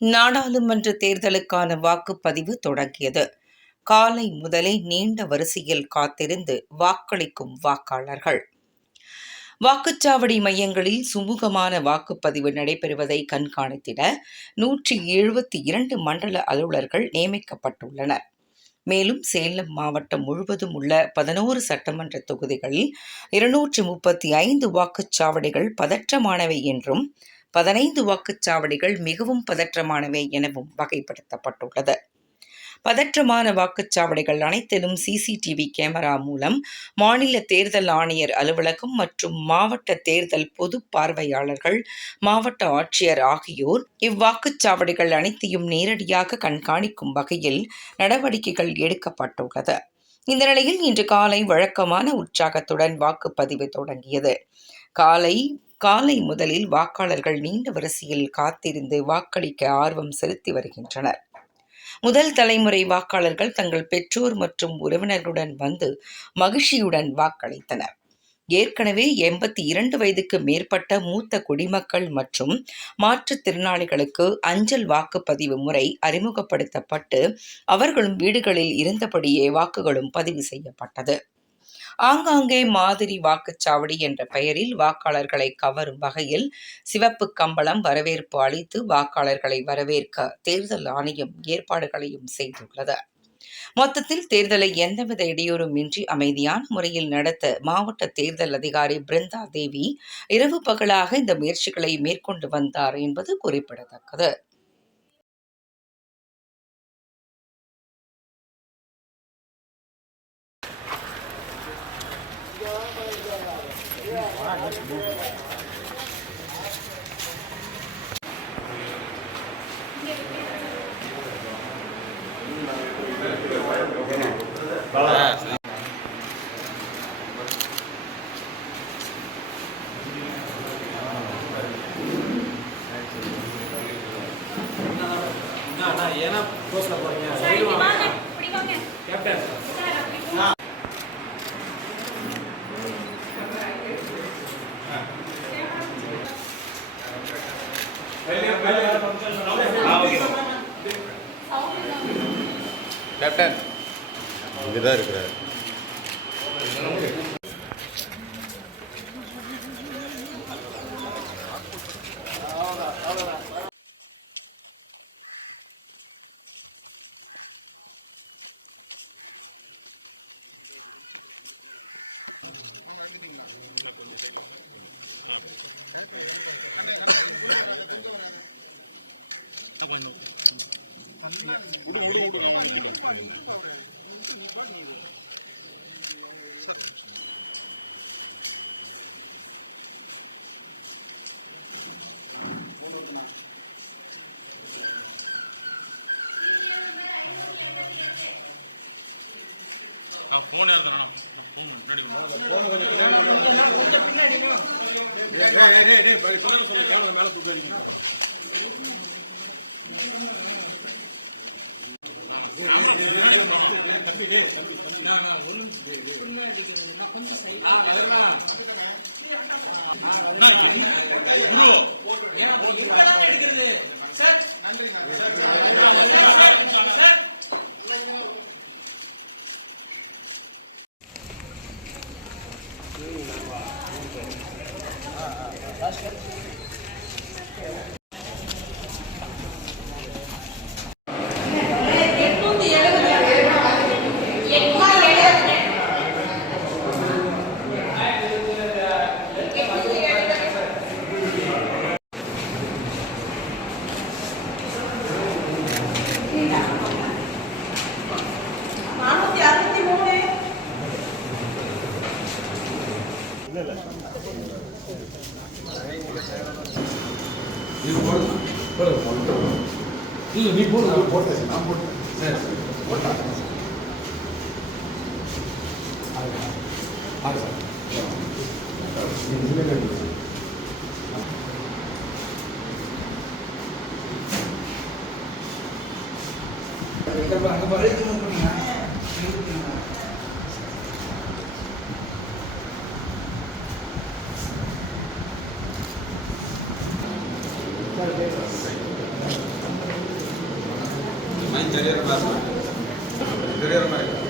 நாடாளுமன்ற தேர்தலுக்கான வாக்குப்பதிவு தொடங்கியது. காலை முதலே நீண்ட வரிசையில் காத்திருந்து வாக்களிக்கும் வாக்காளர்கள். வாக்குச்சாவடி மையங்களில் சுமூகமான வாக்குப்பதிவு நடைபெறுவதை கண்காணித்திட நூற்றி எழுபத்தி இரண்டு மண்டல அலுவலர்கள் நியமிக்கப்பட்டுள்ளனர். மேலும் சேலம் மாவட்டம் முழுவதும் உள்ள பதினோரு சட்டமன்ற தொகுதிகளில் இருநூற்று முப்பத்தி ஐந்து வாக்குச்சாவடிகள் பதற்றமானவை என்றும் பதினைந்து வாக்குச்சாவடிகள் மிகவும் பதற்றமானவை எனவும் வகைப்படுத்தப்பட்டுள்ளது. பதற்றமான வாக்குச்சாவடிகள் அனைத்திலும் சிசிடிவி கேமரா மூலம் மாநில தேர்தல் ஆணையர் அலுவலகம் மற்றும் மாவட்ட தேர்தல் பொது பார்வையாளர்கள் மாவட்ட ஆட்சியர் ஆகியோர் இவ்வாக்குச்சாவடிகள் அனைத்தையும் நேரடியாக கண்காணிக்கும் வகையில் நடவடிக்கைகள் எடுக்கப்பட்டுள்ளது. இந்த நிலையில் இன்று காலை வழக்கமான உற்சாகத்துடன் வாக்குப்பதிவு தொடங்கியது. காலை காலை முதலில் வாக்காளர்கள் நீண்ட வரிசையில் காத்திருந்து வாக்களிக்க ஆர்வம் செலுத்தி வருகின்றனர். முதல் தலைமுறை வாக்காளர்கள் தங்கள் பெற்றோர் மற்றும் உறவினர்களுடன் வந்து மகிழ்ச்சியுடன் வாக்களித்தனர். ஏற்கனவே எண்பத்தி இரண்டு வயதுக்கு மேற்பட்ட மூத்த குடிமக்கள் மற்றும் மாற்றுத்திறனாளிகளுக்கு அஞ்சல் வாக்குப்பதிவு முறை அறிமுகப்படுத்தப்பட்டு அவர்களும் வீடுகளில் இருந்தபடியே வாக்குகளும் பதிவு செய்யப்பட்டது. ஆங்காங்கே மாதிரி வாக்குச்சாவடி என்ற பெயரில் வாக்காளர்களை கவரும் வகையில் சிவப்பு கம்பளம் வரவேற்பு அளித்து வாக்காளர்களை வரவேற்க தேர்தல் ஆணையம் ஏற்பாடுகளையும் செய்துள்ளது. மொத்தத்தில் தேர்தலை எந்தவித இடையூறும் இன்றி அமைதியான முறையில் நடத்த மாவட்ட தேர்தல் அதிகாரி பிருந்தா தேவி இரவு பகலாக இந்த முயற்சிகளை மேற்கொண்டு வந்தார் என்பது குறிப்பிடத்தக்கது. ஏன்னா கோஸ்ல போறீங்க கேப்டன். டாக்டர் இங்கதான் இருக்கிறார். எடுத்துட்டீங்களா கொஞ்சம் கேப்டன் இங்கே தான் இருக்கிறார் விடுங்க விடுங்க விடுங்க அவன் நிற்கட்டும் நான் ஃபோன் எடுத்தேன் நான் ஃபோன் முன்னாடி மேலே தூக்காதீங்க கேமரா முன்னாடி வரணும். தம்பி டேய் தம்பி இல்லை நீ போடு போட்டேன் நான் போட்டேன் சரி போட்டேன் ஆ சார் அங்கே பாரு interior más interior más